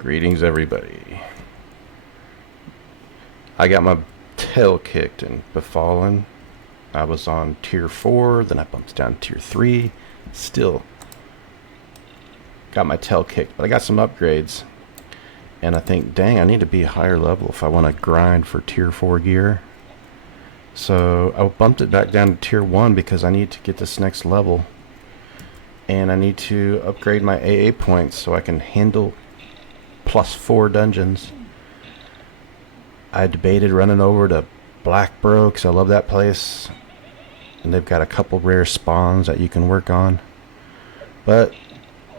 Greetings, everybody. I got my tail kicked in Befallen. I was on tier 4, then I bumped down to tier 3. Still got my tail kicked, but I got some upgrades. And I think, dang, I need to be a higher level if I want to grind for tier 4 gear. So I bumped it back down to tier 1 because I need to get this next level. And I need to upgrade my AA points so I can handle +4 dungeons. I debated running over to Blackbro because I love that place. And they've got a couple rare spawns that you can work on. But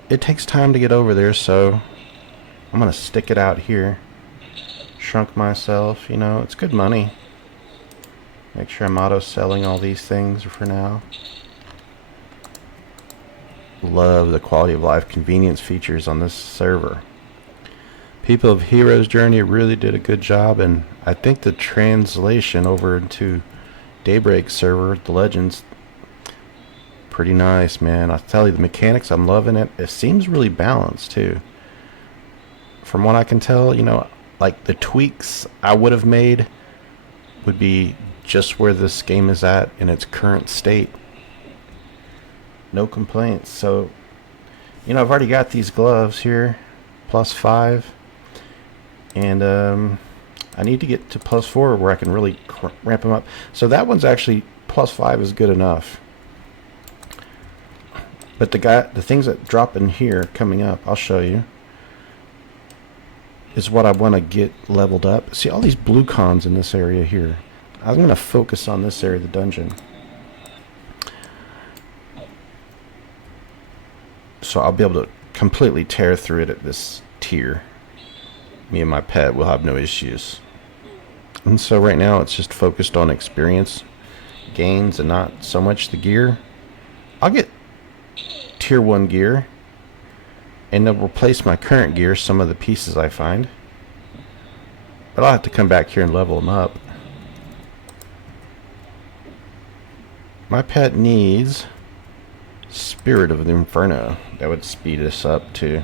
it takes time to get over there, so I'm going to stick it out here. Shrunk myself, you know, it's good money. Make sure I'm auto-selling all these things for now. Love the quality of life convenience features on this server. People of Hero's Journey really did a good job, and I think the translation over into Daybreak server, the Legends, pretty nice, man. I tell you, the mechanics, I'm loving it. It seems really balanced too. From what I can tell, you know, like the tweaks I would have made would be just where this game is at in its current state. No complaints. So, you know, I've already got these gloves here, +5. And I need to get to +4 where I can really ramp them up. So that one's actually +5 is good enough. But the things that drop in here coming up, I'll show you, is what I want to get leveled up. See all these blue cons in this area here. I'm going to focus on this area of the dungeon. So I'll be able to completely tear through it at this tier. Me and my pet will have no issues. And so right now it's just focused on experience gains and not so much the gear. I'll get tier 1 gear and they'll replace my current gear, some of the pieces I find. But I'll have to come back here and level them up. My pet needs Spirit of the Inferno. That would speed us up too.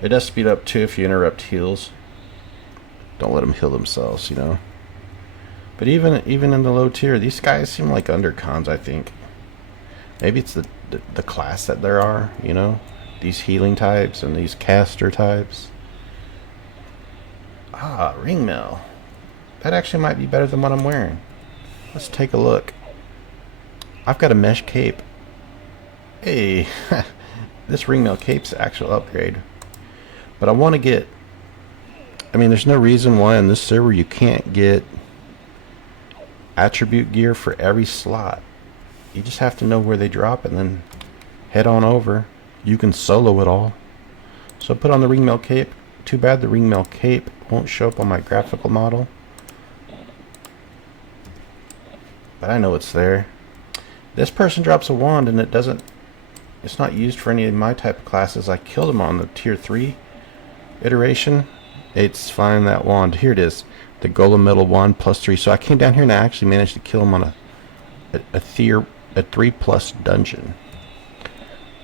It does speed up too if you interrupt heals. Don't let them heal themselves, you know. But even in the low tier, these guys seem like undercons, I think. Maybe it's the class that there are, you know. These healing types and these caster types. Ah, ringmail. That actually might be better than what I'm wearing. Let's take a look. I've got a mesh cape. Hey, this ringmail cape's an actual upgrade. But I want to get... I mean, there's no reason why in this server you can't get attribute gear for every slot. You just have to know where they drop and then head on over. You can solo it all. So put on the ringmail cape. Too bad the ringmail cape won't show up on my graphical model. But I know it's there. This person drops a wand and it's not used for any of my type of classes. I killed him on the tier 3 iteration. It's fine, that wand. Here it is. The Golem Metal Wand +3. So I came down here and I actually managed to kill him on a 3+ dungeon.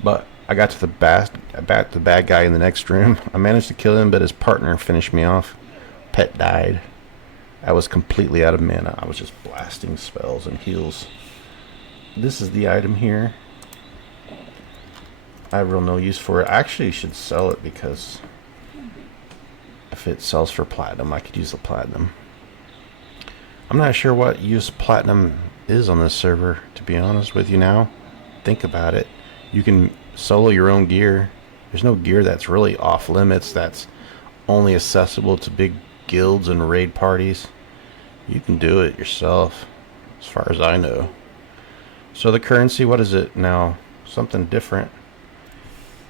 But I got to the bad guy in the next room. I managed to kill him, but his partner finished me off. Pet died. I was completely out of mana. I was just blasting spells and heals. This is the item here. I have real no use for it. I actually should sell it because if it sells for platinum, I could use the platinum. I'm not sure what use platinum is on this server, to be honest with you now. Think about it. You can solo your own gear. There's no gear that's really off limits that's only accessible to big guilds and raid parties. You can do it yourself, as far as I know. So the currency, what is it now? Something different.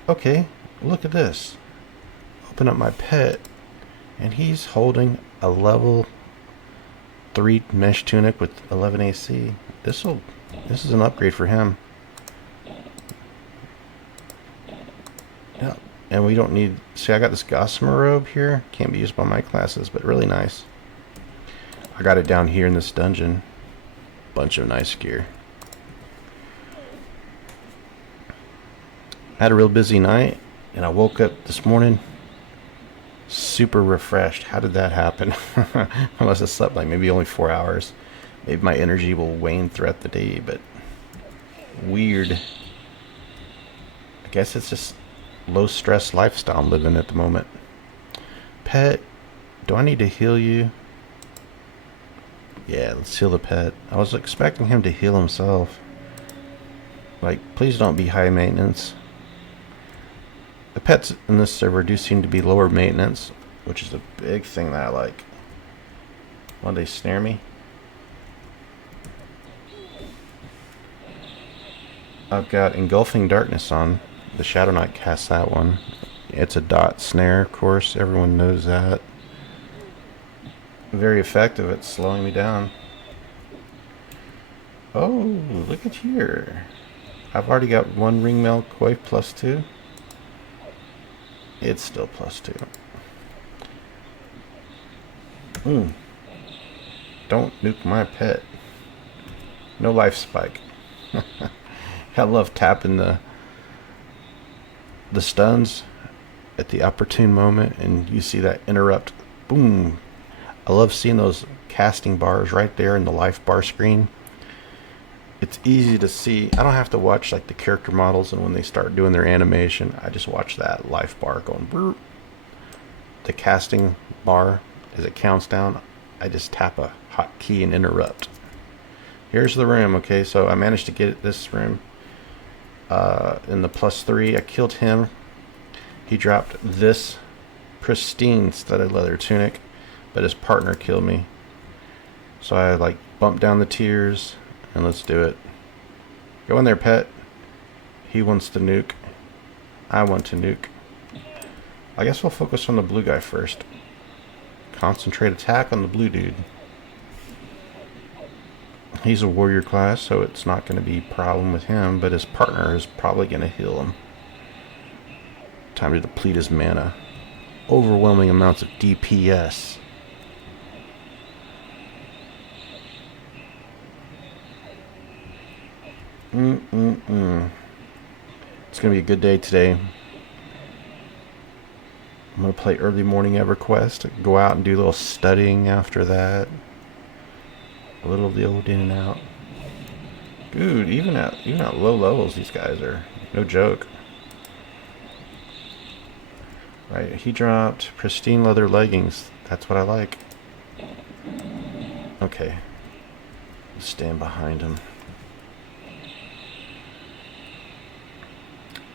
Okay, look at this. Open up my pet, and he's holding a level 3 mesh tunic with 11 AC. This is an upgrade for him. Yeah, and we don't need... See, I got this Gossamer robe here. Can't be used by my classes, but really nice. I got it down here in this dungeon. Bunch of nice gear. Had a real busy night, and I woke up this morning super refreshed. How did that happen? I must have slept like maybe only 4 hours. Maybe my energy will wane throughout the day, but weird. I guess it's just low stress lifestyle I'm living at the moment. Pet, do I need to heal you? Yeah, let's heal the pet. I was expecting him to heal himself. Like, please don't be high maintenance. The pets in this server do seem to be lower maintenance, which is a big thing that I like. When they snare me. I've got Engulfing Darkness on. The Shadow Knight casts that one. It's a dot snare, of course. Everyone knows that. Very effective at slowing me down. Oh, look at here. I've already got one ringmail coif +2. It's still +2. Don't nuke my pet. No life spike. I love tapping the stuns at the opportune moment, and you see that interrupt. Boom. I love seeing those casting bars right there in the life bar screen. It's easy to see. I don't have to watch like the character models, and when they start doing their animation, I just watch that life bar going brrr. The casting bar as it counts down, I just tap a hotkey and interrupt. Here's the room. Okay, so I managed to get this room in the +3. I killed him. He dropped this pristine studded leather tunic, but his partner killed me. So I like bumped down the tiers, and let's do it. Go in there, pet. He wants to nuke. I want to nuke. I guess we'll focus on the blue guy first. Concentrate attack on the blue dude. He's a warrior class, so it's not going to be a problem with him, but his partner is probably going to heal him. Time to deplete his mana. Overwhelming amounts of DPS. It's going to be a good day today. I'm going to play early morning Everquest. Go out and do a little studying after that. A little of the old in and out. Dude, even at low levels, these guys are no joke. Right, he dropped pristine leather leggings. That's what I like. Okay. Stand behind him.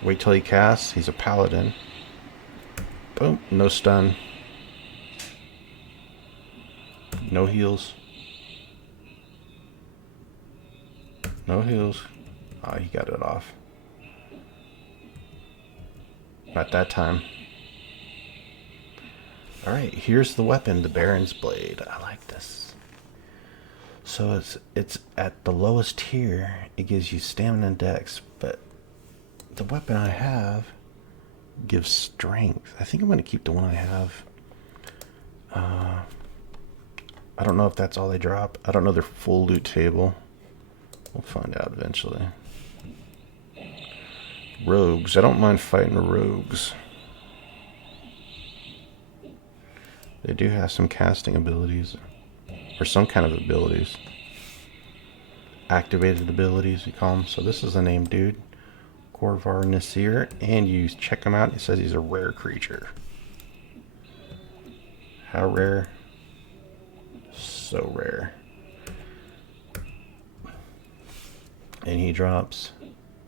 Wait till he casts. He's a paladin. Boom. No stun. No heals. No heals. Ah, he got it off. Not that time. Alright, here's the weapon, the Baron's Blade. I like this. So it's at the lowest tier. It gives you stamina and dex, but the weapon I have gives strength. I think I'm going to keep the one I have. I don't know if that's all they drop. I don't know their full loot table. We'll find out eventually. Rogues. I don't mind fighting rogues. They do have some casting abilities. Or some kind of abilities. Activated abilities, we call them. So this is the name, dude. Corvar Nasir. And you check him out. It says he's a rare creature. How rare? So rare. And he drops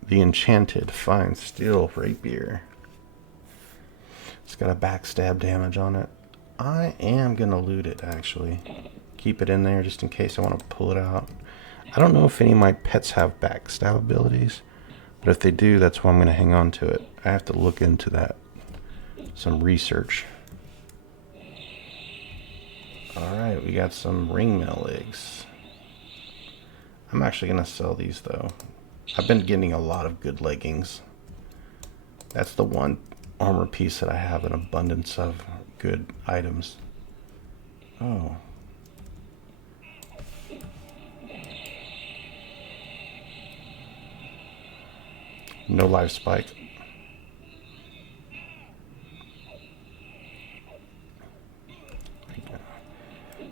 the enchanted fine steel rapier. It's got a backstab damage on it. I am gonna loot it, actually. Keep it in there just in case I want to pull it out. I don't know if any of my pets have backstab abilities, but if they do, that's why I'm gonna hang on to it. I have to look into that. Some research. Alright, we got some ringmail legs. I'm actually going to sell these, though. I've been getting a lot of good leggings. That's the one armor piece that I have an abundance of good items. Oh. No life spike.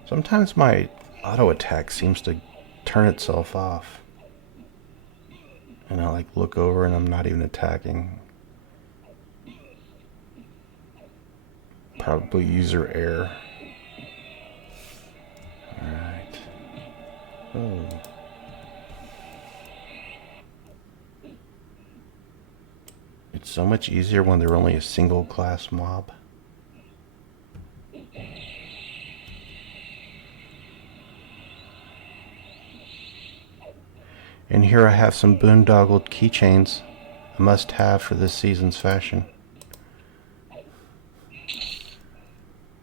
Sometimes my auto attack seems to turn itself off. And I like look over and I'm not even attacking. Probably user error. Alright. Oh. It's so much easier when they're only a single class mob. And here I have some boondoggled keychains, a must-have for this season's fashion.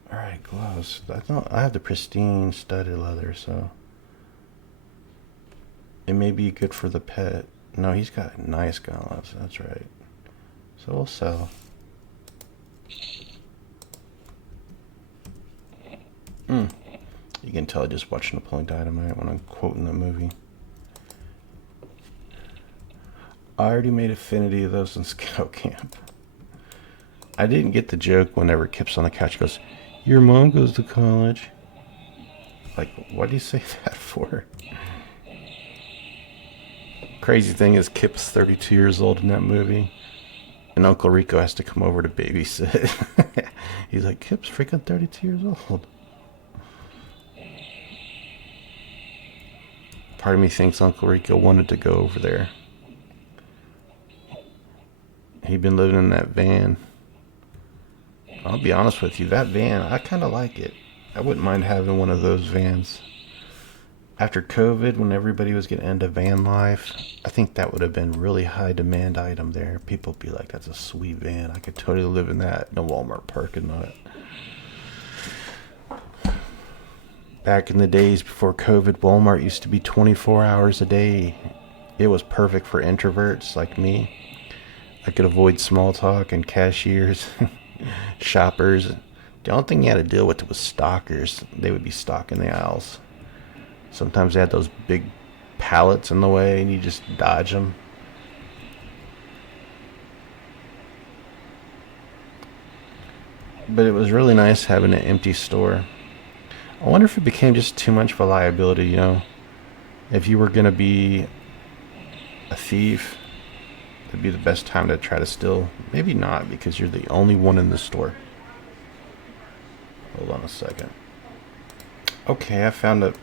Alright, gloves. I have the pristine studded leather, so it may be good for the pet. No, he's got nice gauntlets, that's right. So we'll sell. You can tell I just watched Napoleon Dynamite when I'm quoting the movie. I already made affinity of those in scout camp. I didn't get the joke whenever Kip's on the couch goes, "Your mom goes to college." Like, what do you say that for? Crazy thing is Kip's 32 years old in that movie. And Uncle Rico has to come over to babysit. He's like, Kip's freaking 32 years old. Part of me thinks Uncle Rico wanted to go over there. He'd been living in that van. I'll be honest with you, that van, I kind of like it. I wouldn't mind having one of those vans. After COVID, when everybody was getting into van life, I think that would have been a really high demand item there. People would be like, that's a sweet van. I could totally live in that in a Walmart parking lot. Back in the days before COVID, Walmart used to be 24 hours a day. It was perfect for introverts like me. I could avoid small talk and cashiers, shoppers. The only thing you had to deal with was stalkers. They would be stalking the aisles. Sometimes they had those big pallets in the way and you just dodge them. But it was really nice having an empty store. I wonder if it became just too much of a liability, you know? If you were going to be a thief, it'd be the best time to try to steal. Maybe not, because you're the only one in the store. Hold on a second. Okay, I found a...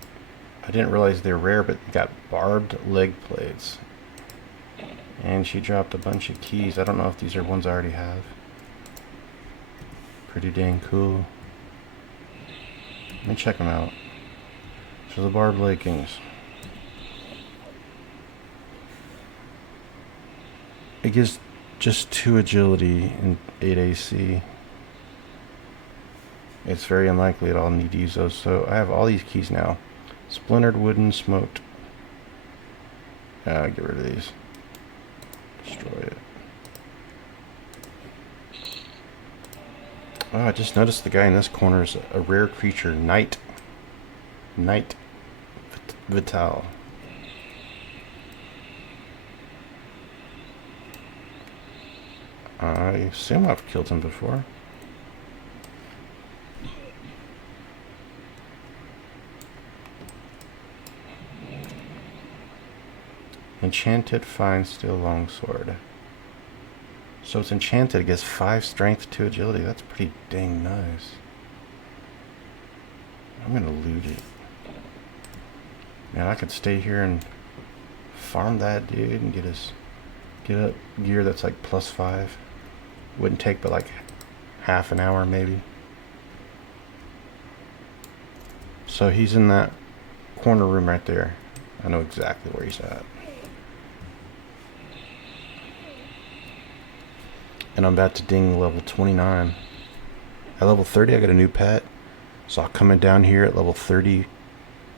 I didn't realize they're rare, but got barbed leg plates. And she dropped a bunch of keys. I don't know if these are ones I already have. Pretty dang cool. Let me check them out. So the barbed leggings. It gives just 2 agility and 8 AC. It's very unlikely that I'll need to use those. So I have all these keys now. Splintered, wooden, smoked. Get rid of these. Destroy it. Oh, I just noticed the guy in this corner is a rare creature. Knight Vital. I assume I've killed him before. Enchanted Fine Steel Longsword. So it's enchanted, it gets 5 strength, 2 agility. That's pretty dang nice. I'm gonna loot it. Man, I could stay here and farm that dude and get a gear that's like +5. Wouldn't take but like half an hour maybe. So he's in that corner room right there. I know exactly where he's at. And I'm about to ding level 29. At level 30 I got a new pet. So I'll come in down here at level 30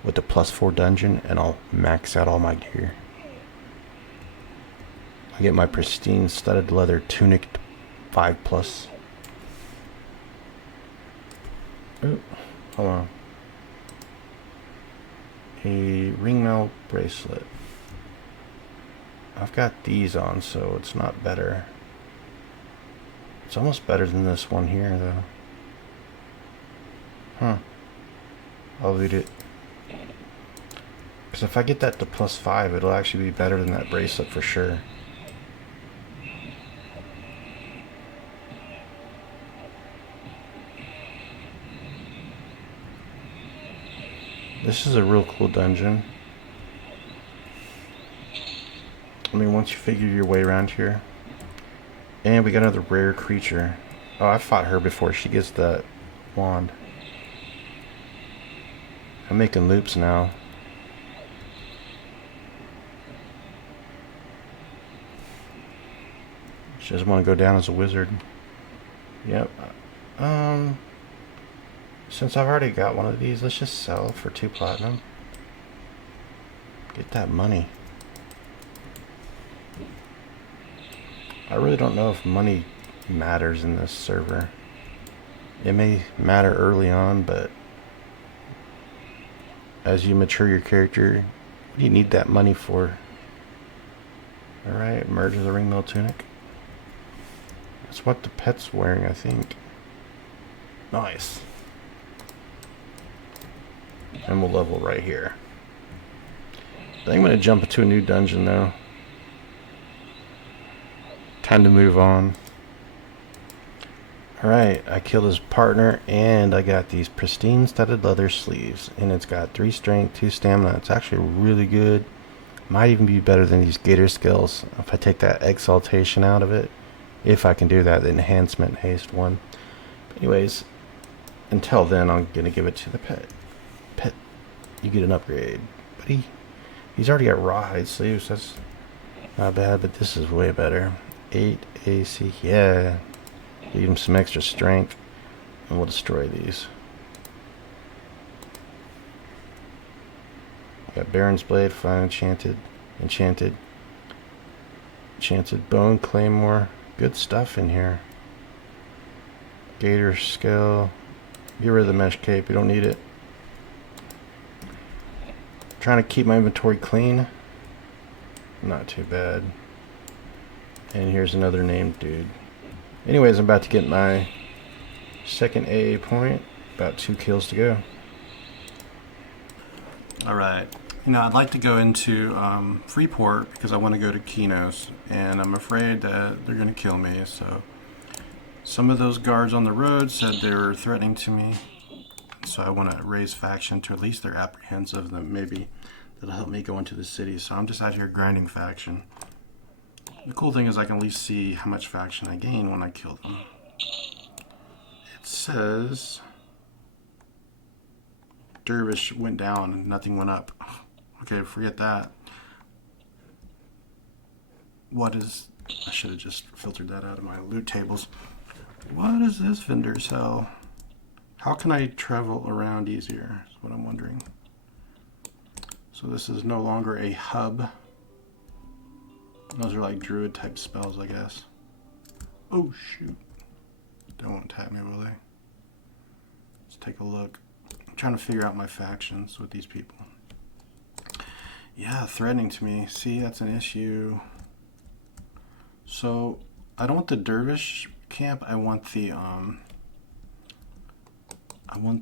with the +4 dungeon and I'll max out all my gear. I get my pristine studded leather tunic 5+. Oh, hold on. A ringmail bracelet. I've got these on, so it's not better. It's almost better than this one here, though. Huh. I'll loot it. Because if I get that to +5, it'll actually be better than that bracelet for sure. This is a real cool dungeon. I mean, once you figure your way around here. And we got another rare creature. Oh, I fought her before. She gets the wand. I'm making loops now. She doesn't want to go down as a wizard. Yep. Since I've already got one of these, let's just sell for 2 platinum. Get that money. I really don't know if money matters in this server. It may matter early on, but as you mature your character, what do you need that money for? Alright, merge with the ringmail tunic. That's what the pet's wearing, I think. Nice. And we'll level right here. I think I'm going to jump into a new dungeon though. Time to move on. Alright, I killed his partner and I got these pristine studded leather sleeves. And it's got 3 strength, 2 stamina. It's actually really good. Might even be better than these gator skills if I take that exaltation out of it. If I can do that, the enhancement haste one. But anyways, until then, I'm going to give it to the pet. Pet, you get an upgrade. Buddy, he's already got rawhide sleeves. That's not bad, but this is way better. 8 AC, yeah. Give him some extra strength, and we'll destroy these. Got Baron's Blade, Fine Enchanted, Enchanted Bone Claymore. Good stuff in here. Gator Scale. Get rid of the mesh cape, we don't need it. Trying to keep my inventory clean. Not too bad. And here's another named dude. Anyways, I'm about to get my second AA point. About 2 kills to go. Alright. You know, I'd like to go into Freeport because I want to go to Qeynos. And I'm afraid that they're going to kill me. So some of those guards on the road said they were threatening to me. So I want to raise faction to at least they're apprehensive that maybe that'll help me go into the city. So I'm just out here grinding faction. The cool thing is I can at least see how much faction I gain when I kill them. It says Dervish went down and nothing went up. Okay, forget that. What is... I should have just filtered that out of my loot tables. What does this vendor sell? How can I travel around easier is what I'm wondering. So this is no longer a hub. Those are like druid type spells, I guess. Oh shoot. They won't tap me, will they? Let's take a look. I'm trying to figure out my factions with these people. Yeah, threatening to me. See, that's an issue. So I don't want the dervish camp, I want the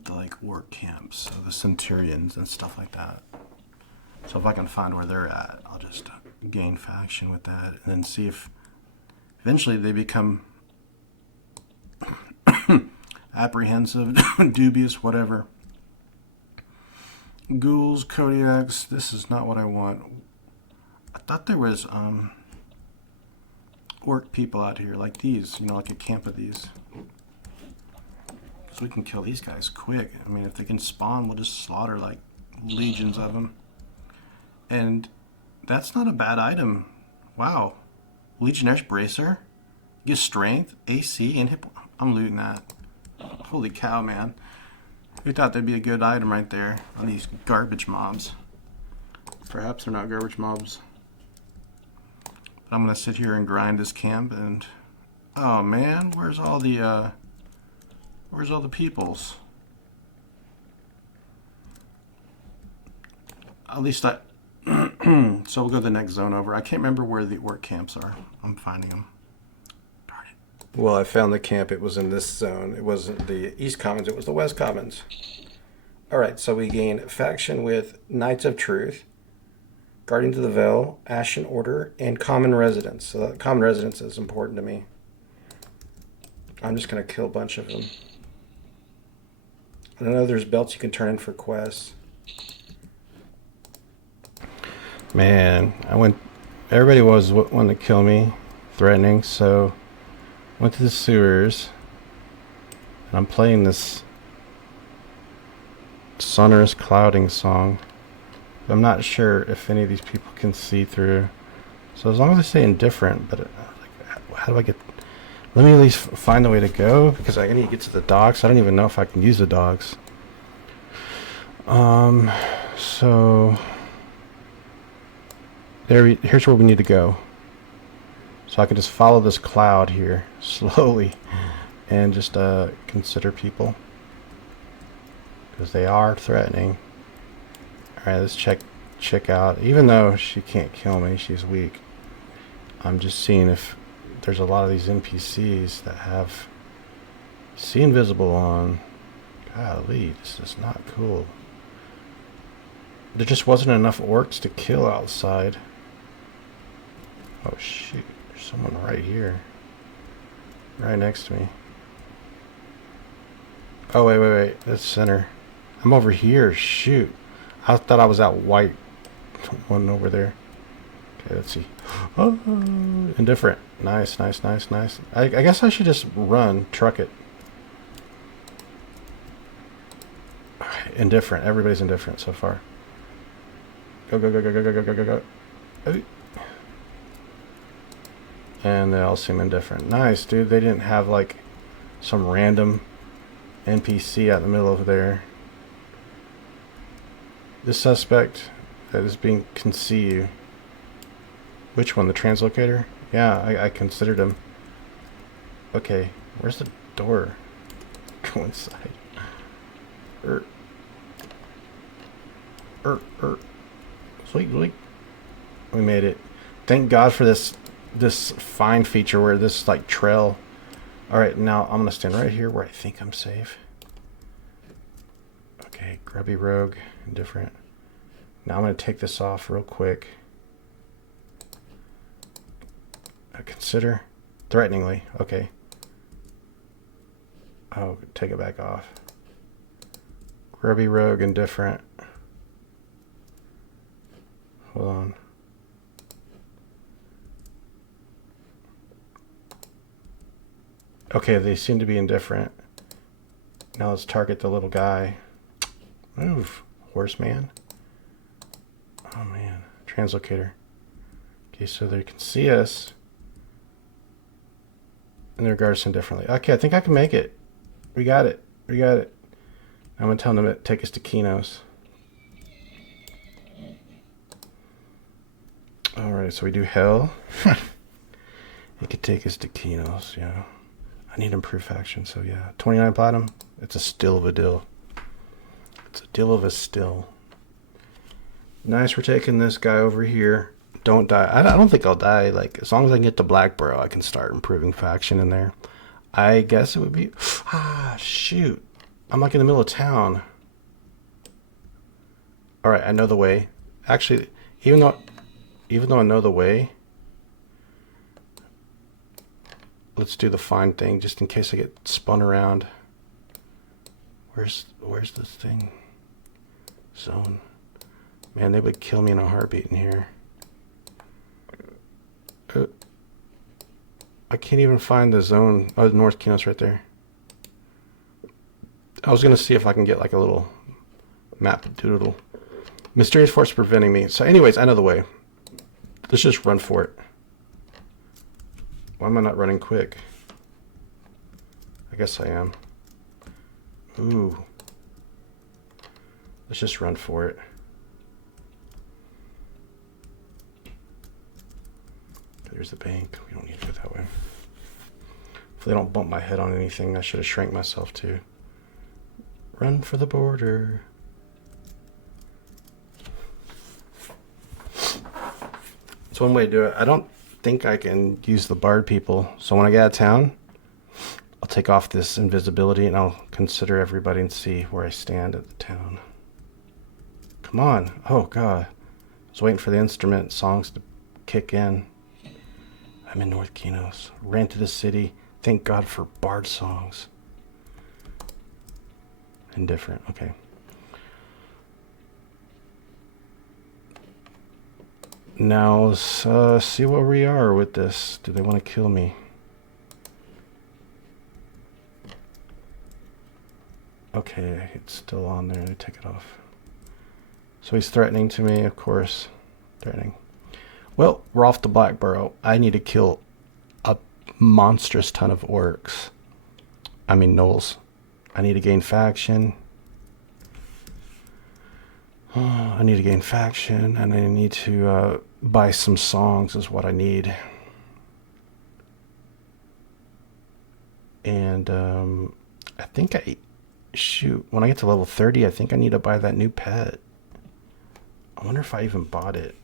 like work camps, so the centurions and stuff like that. So if I can find where they're at, I'll just gain faction with that and then see if eventually they become apprehensive, dubious, whatever. Ghouls, Kodiaks, this is not what I want. I thought there was orc people out here like these, you know, like a camp of these. So we can kill these guys quick. I mean, if they can spawn, we'll just slaughter like legions of them. And that's not a bad item. Wow. Legionnaire's Bracer. Gives strength, AC, and hit. I'm looting that. Holy cow, man. We thought that'd be a good item right there on these garbage mobs. Perhaps they're not garbage mobs. But I'm going to sit here and grind this camp and... Oh, man. Where's all the peoples? At least I... So we'll go to the next zone over. I can't remember where the orc camps are. I'm finding them. Darn it. Well, I found the camp. It was in this zone. It wasn't the East Commons. It was the West Commons. Alright, so we gain faction with Knights of Truth, Guardians of the Veil, Ashen Order, and Common Residents. So that Common Residents is important to me. I'm just going to kill a bunch of them. I know there's belts you can turn in for quests. Man, everybody was wanting to kill me, threatening, so went to the sewers, and I'm playing this sonorous clouding song. I'm not sure if any of these people can see through. So as long as I stay indifferent, but like, how do I get... Let me at least find the way to go, because I need to get to the docks. I don't even know if I can use the docks. So... here's where we need to go. So I can just follow this cloud here, slowly, and just consider people. Because they are threatening. Alright, let's check out. Even though she can't kill me, she's weak. I'm just seeing if there's a lot of these NPCs that have See Invisible on. Golly, this is not cool. There just wasn't enough orcs to kill outside. Oh shoot, there's someone right here. Right next to me. Oh wait, that's center. I'm over here, shoot. I thought I was that white one over there. Okay, let's see. Oh, indifferent. Nice. I guess I should just run, truck it. Indifferent. Everybody's indifferent so far. Go. Oh. And they all seem indifferent. Nice, dude. They didn't have like some random NPC out in the middle of there. This suspect that is being conceived. Which one? The translocator? Yeah, I considered him. Okay, where's the door? Go inside. Sweet. We made it. Thank God for this find feature where this like trail. Alright, now I'm gonna stand right here where I think I'm safe. Okay, grubby rogue, indifferent. Now I'm gonna take this off real quick. Consider threateningly. Okay. Oh, take it back off. Grubby rogue, indifferent. Hold on. Okay, they seem to be indifferent. Now let's target the little guy. Move, horseman. Oh man, translocator. Okay, so they can see us. And they regard us indifferently. Okay, I think I can make it. We got it. I'm gonna tell them to take us to Qeynos. Alright, so we do hell. It could take us to Qeynos, yeah. I need improved faction, so yeah. 29 platinum. It's a still of a dill. It's a dill of a still. Nice, we're taking this guy over here. Don't die. I don't think I'll die. Like, as long as I can get the Black Burrow, I can start improving faction in there. I guess it would be... Ah, shoot. I'm like in the middle of town. Alright, I know the way. Actually, even though I know the way, let's do the find thing just in case I get spun around. Where's this thing? Zone. Man, they would kill me in a heartbeat in here. I can't even find the zone. Oh, North Qeynos right there. I was gonna see if I can get like a little map doodle. Mysterious force preventing me. So anyways, I know the way. Let's just run for it. Why am I not running quick? I guess I am. Ooh. Let's just run for it. There's the bank. We don't need to go that way. Hopefully I don't bump my head on anything I should have shrank myself to. Run for the border. That's one way to do it. I don't think I can use the bard people. So when I get out of town, I'll take off this invisibility and I'll consider everybody and see where I stand at the town. Come on. Oh, God. I was waiting for the instrument songs to kick in. I'm in North Qeynos. Ran to the city. Thank God for bard songs. Indifferent. Okay. Now let's see where we are with this. Do they want to kill me? Okay, it's still on there. They take it off. So he's threatening to me, of course. Threatening. Well, we're off to Blackborough. I need to kill a monstrous ton of orcs. I mean, gnolls. I need to gain faction. I need to gain faction, and I need to buy some songs is what I need. And I think shoot, when I get to level 30, I think I need to buy that new pet. I wonder if I even bought it.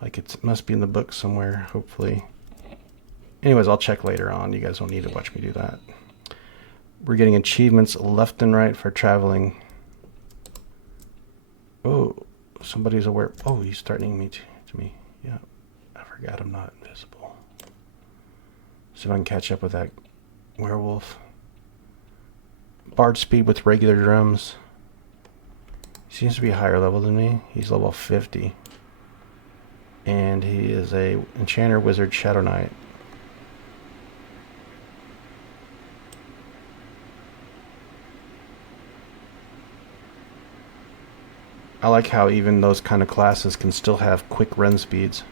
Like, it must be in the book somewhere, hopefully. Anyways, I'll check later on. You guys don't need to watch me do that. We're getting achievements left and right for traveling. Oh, somebody's aware. Oh, he's threatening me to me. Yeah, I forgot I'm not invisible. See if I can catch up with that werewolf. Bard speed with regular drums. He seems to be a higher level than me. He's level 50. And he is a enchanter, wizard, shadow knight. I like how even those kind of classes can still have quick run speeds.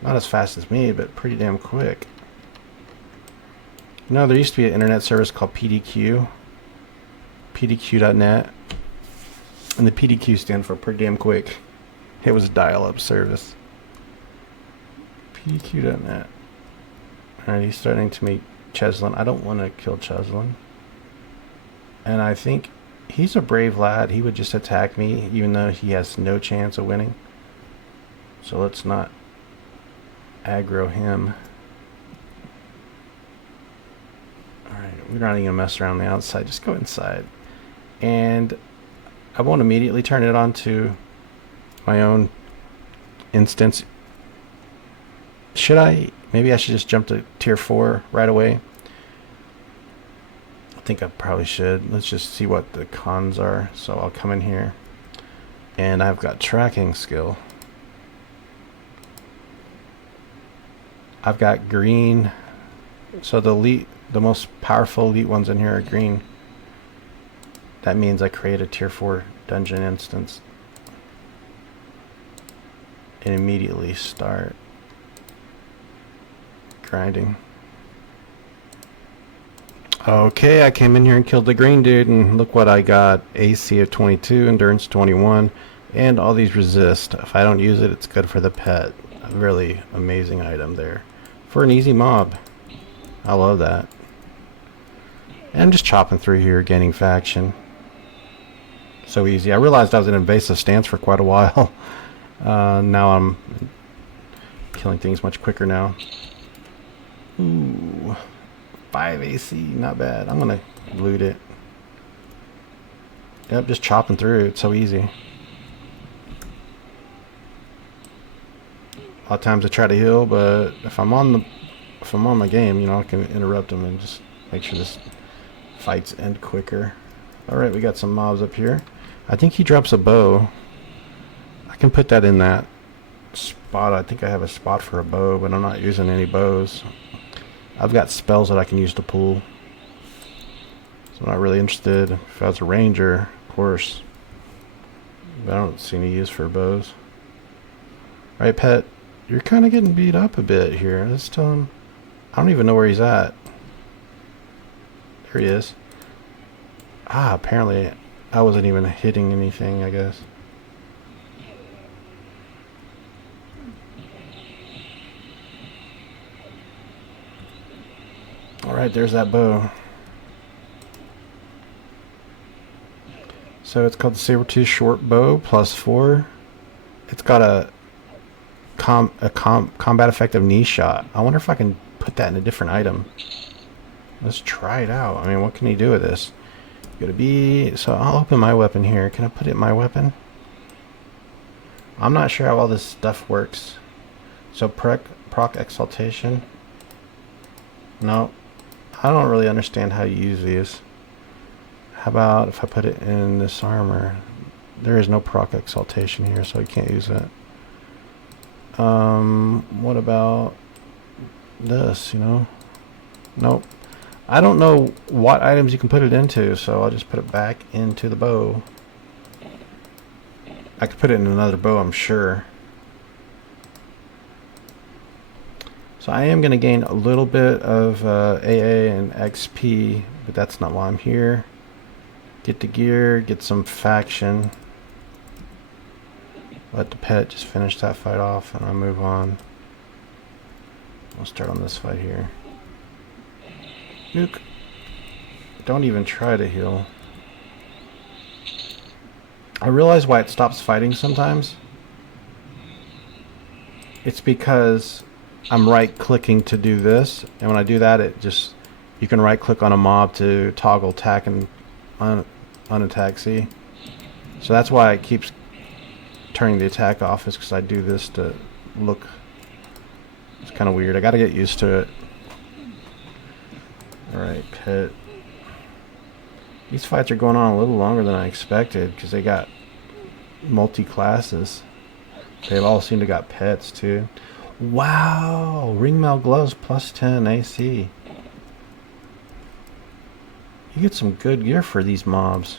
Not as fast as me, but pretty damn quick. You know, there used to be an internet service called PDQ. PDQ.net. And the PDQ stand for pretty damn quick. It was a dial-up service. PDQ.net. Alright, he's starting to meet Cheslin. I don't want to kill Cheslin. And I think he's a brave lad. He would just attack me, even though he has no chance of winning. So let's not aggro him. Alright, we're not even going to mess around on the outside. Just go inside. And I won't immediately turn it on to my own instance. Should I? Maybe I should just jump to tier 4 right away. I think I probably should. Let's just see what the cons are. So I'll come in here. And I've got tracking skill. I've got green. So the most powerful elite ones in here are green. That means I create a tier 4 dungeon instance. And immediately start grinding. Okay, I came in here and killed the green dude, and look what I got. AC of 22, endurance 21, and all these resist. If I don't use it, it's good for the pet. A really amazing item there. For an easy mob. I love that. And I'm just chopping through here, gaining faction. So easy. I realized I was in an invasive stance for quite a while. Now I'm killing things much quicker now. Ooh. 5 AC, not bad. I'm gonna loot it. Yep, just chopping through. It's so easy. A lot of times I try to heal, but if I'm on my game, you know, I can interrupt them and just make sure this fights end quicker. All right, we got some mobs up here. I think he drops a bow. I can put that in that spot. I think I have a spot for a bow, but I'm not using any bows. I've got spells that I can use to pull. So I'm not really interested. If I was a ranger, of course. But I don't see any use for bows. Alright, pet. You're kind of getting beat up a bit here. Let's tell him. I don't even know where he's at. There he is. Ah, apparently I wasn't even hitting anything, I guess. Alright, there's that bow. So it's called the Saber-Tooth Short Bow, +4. It's got a combat effect of knee shot. I wonder if I can put that in a different item. Let's try it out. I mean, what can he do with this? Gonna be... So I'll open my weapon here. Can I put it in my weapon? I'm not sure how all this stuff works. So proc exaltation. No. I don't really understand how you use these. How about if I put it in this armor? There is no proc exaltation here, so I can't use that. What about this, you know? Nope. I don't know what items you can put it into, so I'll just put it back into the bow. I could put it in another bow, I'm sure. So I am going to gain a little bit of AA and XP, but that's not why I'm here. Get the gear, get some faction. Let the pet just finish that fight off, and I'll move on. We'll start on this fight here. Nuke. Don't even try to heal. I realize why it stops fighting sometimes. It's because I'm right-clicking to do this, and when I do that, it just... You can right-click on a mob to toggle attack and unattack, see? So that's why it keeps turning the attack off, is because I do this to look... It's kind of weird. I gotta get used to it. Alright, pet. These fights are going on a little longer than I expected, because they got multi-classes. They all seem to got pets, too. Wow! Ringmail gloves plus 10 AC. You get some good gear for these mobs.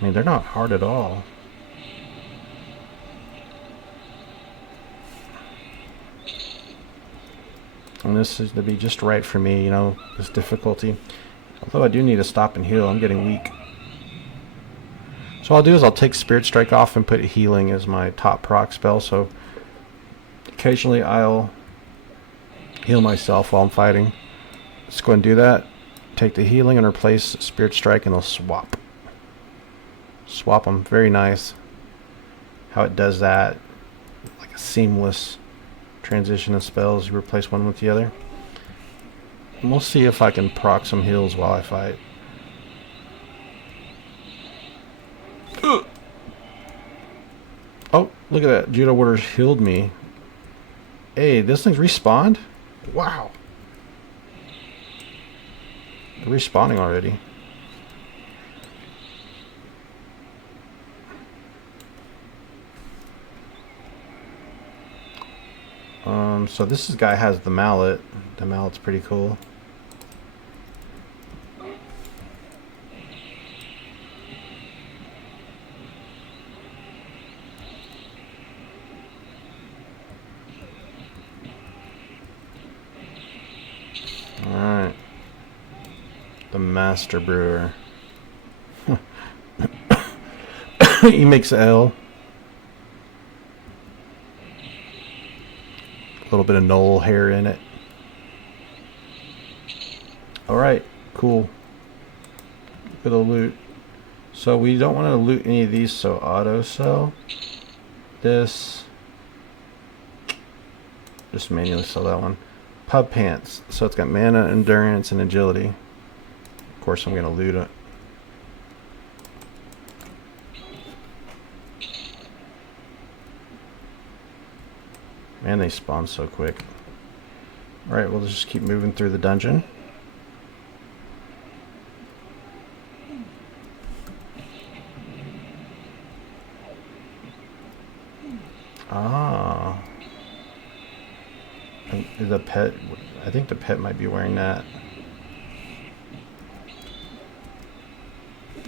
I mean, they're not hard at all. And this is to be just right for me, you know, this difficulty. Although I do need to stop and heal, I'm getting weak. So what I'll do is I'll take Spirit Strike off and put healing as my top proc spell, so occasionally I'll heal myself while I'm fighting. Let's go ahead and do that. Take the healing and replace Spirit Strike, and they'll swap. Swap them. Very nice how it does that. Like a seamless transition of spells. You replace one with the other. And we'll see if I can proc some heals while I fight. Oh, look at that. Judo Warders healed me. Hey, this thing's respawned? Wow. They're respawning already. So this guy has the mallet. The mallet's pretty cool. Alright. The Master Brewer. He makes L. A little bit of knoll hair in it. Alright, cool. Look at the loot. So we don't want to loot any of these, so auto sell. This. Just manually sell that one. Pub pants. So it's got mana, endurance, and agility. Of course I'm going to loot it. Man, they spawn so quick. Alright, we'll just keep moving through the dungeon. Ah. And the pet, I think the pet might be wearing that.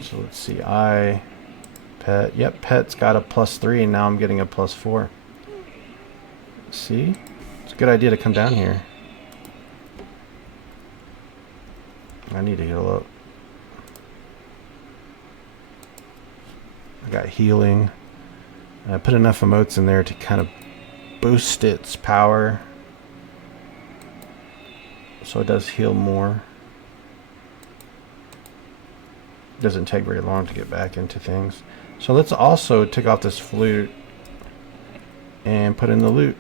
So let's see, pet, yep, pet's got a +3 and now I'm getting a +4. See? It's a good idea to come down here. I need to heal up. I got healing. And I put enough emotes in there to kind of boost its power. So it does heal more. Doesn't take very long to get back into things. So let's also take off this flute and put in the loot.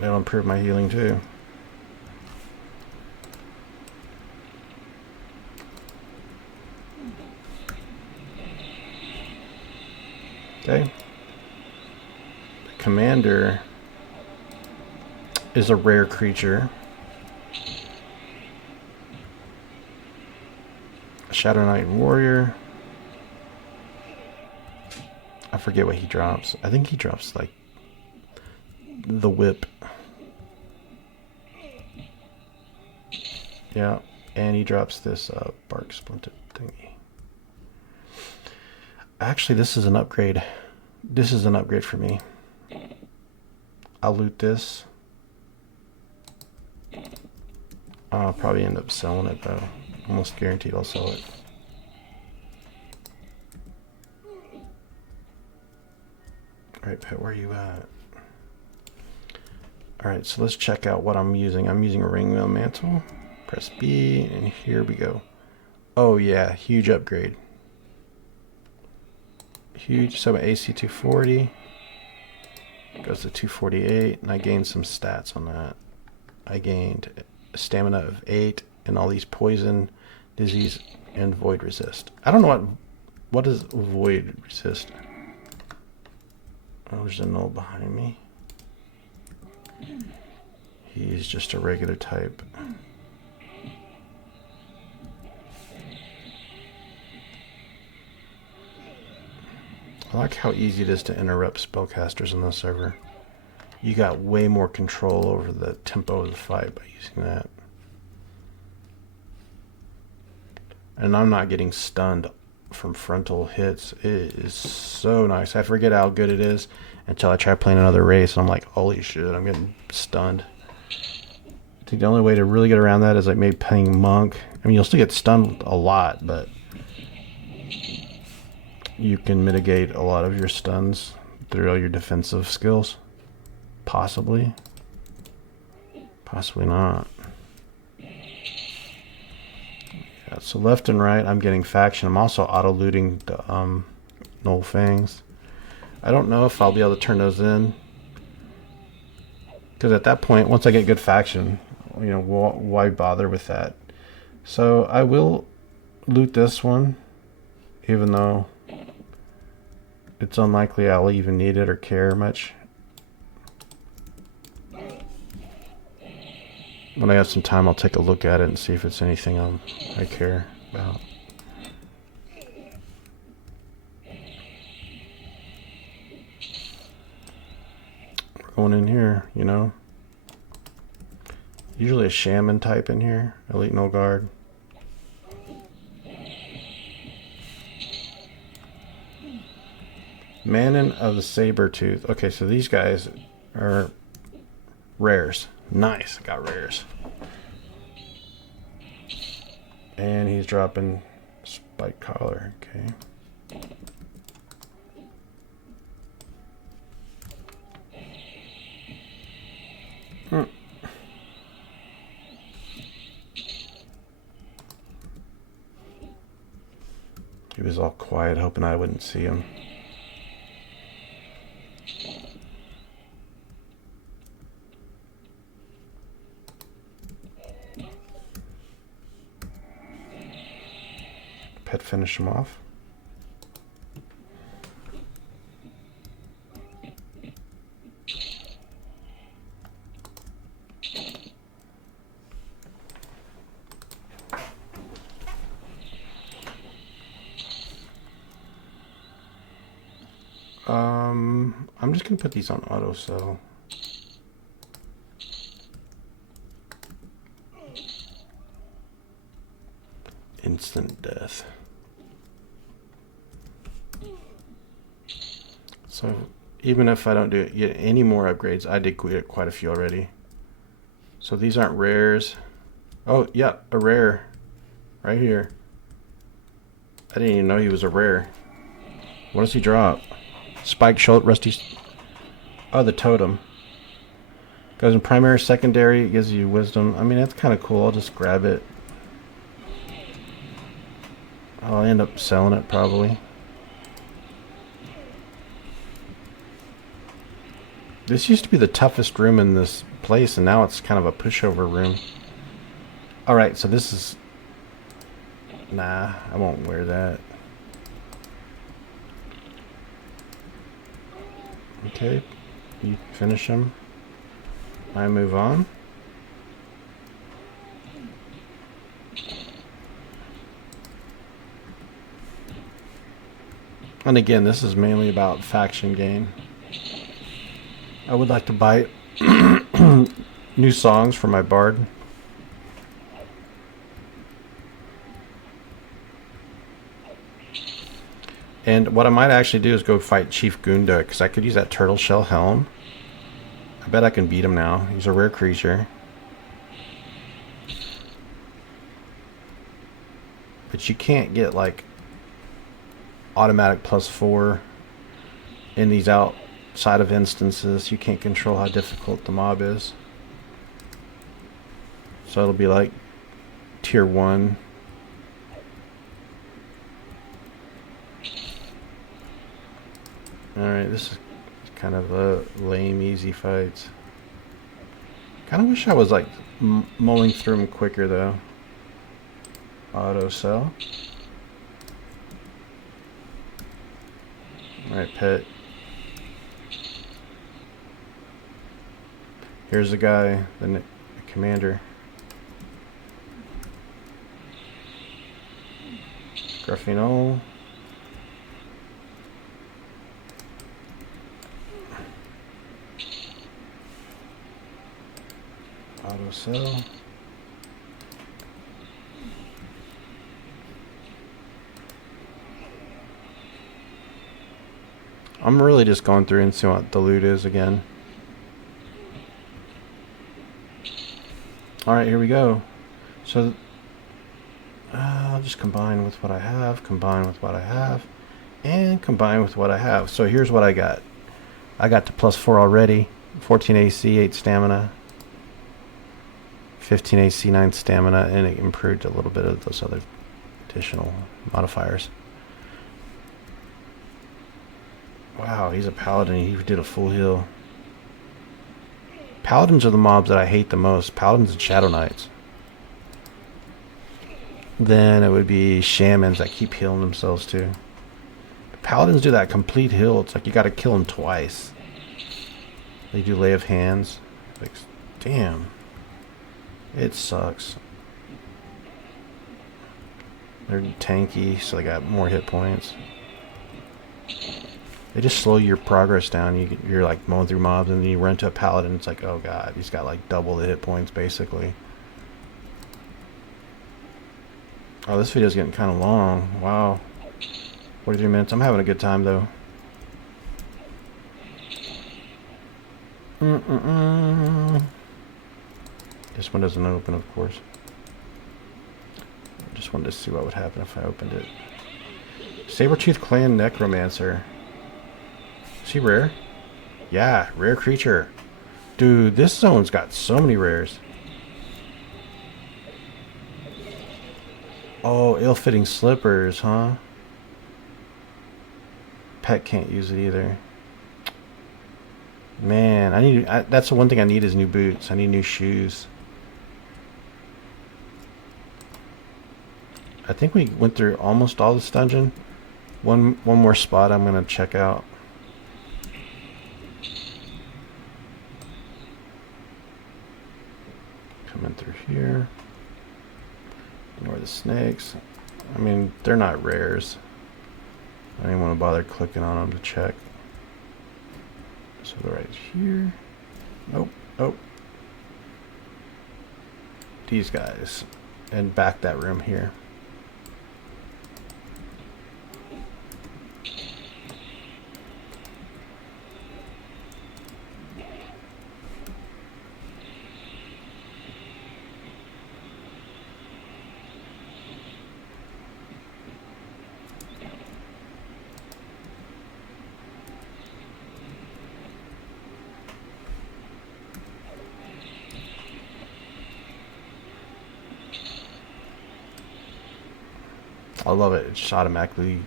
That'll improve my healing too. Okay. The commander is a rare creature. Shadow Knight Warrior. I forget what he drops. I think he drops like the whip. Yeah, and he drops this bark splinter thingy. Actually, this is an upgrade. This is an upgrade for me. I'll loot this. I'll probably end up selling it though. Almost guaranteed I'll sell it. Alright, Pet, where are you at? Alright, so let's check out what I'm using. I'm using a ringmail mantle. Press B, and here we go. Oh yeah, huge upgrade. Huge, so my AC 240. Goes to 248, and I gained some stats on that. I gained stamina of 8, and all these poison, disease, and void resist. I don't know what is void resist. Oh, there's a null behind me. He's just a regular type. I like how easy it is to interrupt spellcasters in this server. You got way more control over the tempo of the fight by using that. And I'm not getting stunned from frontal hits. It is so nice. I forget how good it is until I try playing another race and I'm like, holy shit, I'm getting stunned. I think the only way to really get around that is like maybe playing monk. I mean, you'll still get stunned a lot, but you can mitigate a lot of your stuns through all your defensive skills. Possibly. Possibly not. Yeah, so left and right, I'm getting faction. I'm also auto-looting the Null Fangs. I don't know if I'll be able to turn those in. Because at that point, once I get good faction, you know, why bother with that? So I will loot this one, even though it's unlikely I'll even need it or care much. When I have some time, I'll take a look at it and see if it's anything I care about. We're going in here, you know. Usually a shaman type in here. Elite No Guard. Manon of the Sabertooth. Okay, so these guys are rares. Nice, got rares. And he's dropping Spike Collar, okay. He was all quiet, hoping I wouldn't see him. Pet finish him off. I'm just gonna put these on auto sell. Instant death. So even if I don't get any more upgrades, I did get quite a few already. So these aren't rares. Oh yeah, a rare right here. I didn't even know he was a rare. What does he drop? Spike Shoulder, Rusty. Oh, the totem. Goes in primary, secondary, it gives you wisdom. I mean, that's kind of cool. I'll just grab it. I'll end up selling it probably. This used to be the toughest room in this place, and now it's kind of a pushover room. Alright, so this is... Nah, I won't wear that. Okay, you finish him. I move on. And again, this is mainly about faction gain. I would like to buy new songs for my bard. And what I might actually do is go fight Chief Gunda, because I could use that turtle shell helm. I bet I can beat him now. He's a rare creature. But you can't get like automatic +4 in these outside of instances. You can't control how difficult the mob is. So it'll be like tier 1. Alright, this is kind of a lame, easy fight. Kind of wish I was like mulling through them quicker though. Auto sell. Alright, pet. Here's the guy, the commander. Gruffino. Auto sell. I'm really just going through and seeing what the loot is again. Alright, here we go. So, I'll just combine with what I have, combine with what I have, and combine with what I have. So here's what I got. I got to +4 already. 14 AC, 8 stamina. 15 AC, 9 stamina, and it improved a little bit of those other additional modifiers. Wow, he's a paladin. He did a full heal. Paladins are the mobs that I hate the most. Paladins and Shadow Knights. Then it would be Shamans that keep healing themselves too. Paladins do that complete heal. It's like you gotta kill them twice. They do Lay of Hands. Like, damn. It sucks. They're tanky, so they got more hit points. They just slow your progress down. You're like mowing through mobs, and then you run to a paladin. It's like, oh god, he's got like double the hit points basically. Oh, this video's getting kind of long. Wow, 43 minutes. I'm having a good time though. This one doesn't open, of course. I just wanted to see what would happen if I opened it. Sabertooth Clan Necromancer. Is he rare? Yeah, rare creature. Dude, this zone's got so many rares. Oh, ill-fitting slippers, huh? Pet can't use it either. Man, that's the one thing I need is new boots. I need new shoes. I think we went through almost all this dungeon. One more spot I'm gonna check out. Coming through here. Ignore the snakes. I mean, they're not rares. I didn't want to bother clicking on them to check. So they're right here. Nope. Oh. These guys. And back that room here. I love it. It just automatically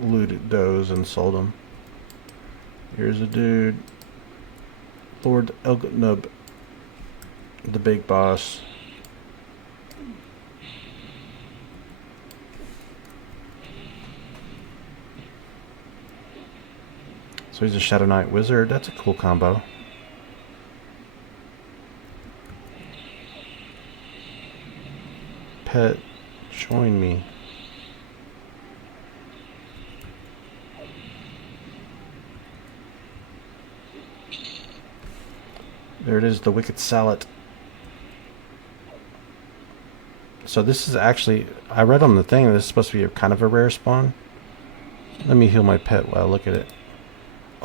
looted those and sold them. Here's a dude. Lord Elgnub. The big boss. So he's a Shadow Knight Wizard. That's a cool combo. Pet, join me. There it is, the Wicked Salad. So this is actually, I read on the thing, this is supposed to be kind of a rare spawn. Let me heal my pet while I look at it.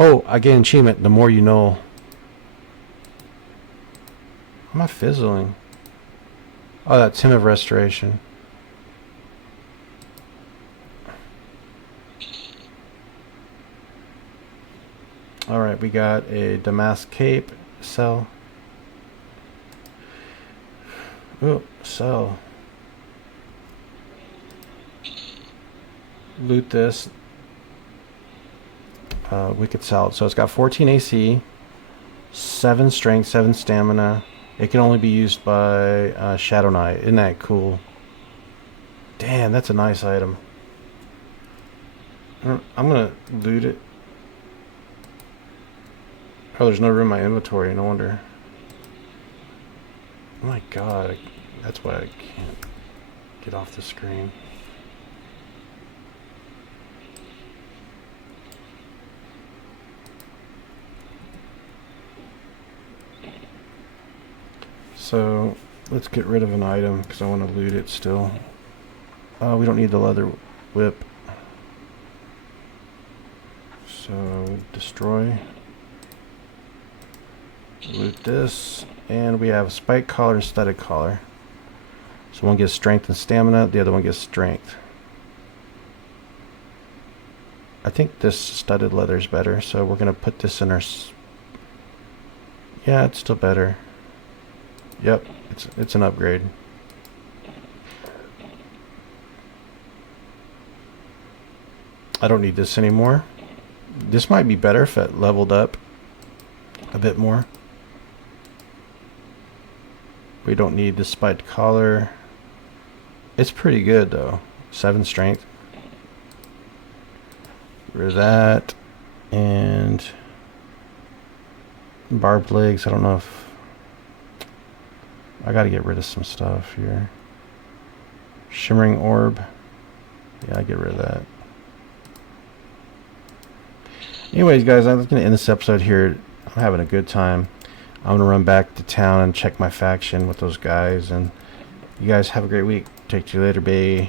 Oh, I gain achievement, the more you know. Am I fizzling? Oh, that's Hymn of Restoration. Alright, we got a Damask Cape. Sell. Oh, sell. Loot this. Wicked Salad. So it's got 14 AC, 7 strength, 7 stamina. It can only be used by Shadow Knight. Isn't that cool? Damn, that's a nice item. I'm gonna loot it. Oh, there's no room in my inventory. No wonder. Oh my god. That's why I can't get off the screen. So, let's get rid of an item because I want to loot it still. We don't need the leather whip. So, destroy. Loot this, and we have a spike collar and studded collar. So one gets strength and stamina, the other one gets strength. I think this studded leather is better, so we're going to put this in our... Yeah, it's still better. Yep, it's an upgrade. I don't need this anymore. This might be better if it leveled up a bit more. We don't need the spiked collar. It's pretty good though. 7 strength. Rid of that. And barbed legs. I don't know if I gotta get rid of some stuff here. Shimmering orb. Yeah, I get rid of that. Anyways, guys, I'm gonna end this episode here. I'm having a good time. I'm gonna run back to town and check my faction with those guys, and you guys have a great week. Take you later, bae.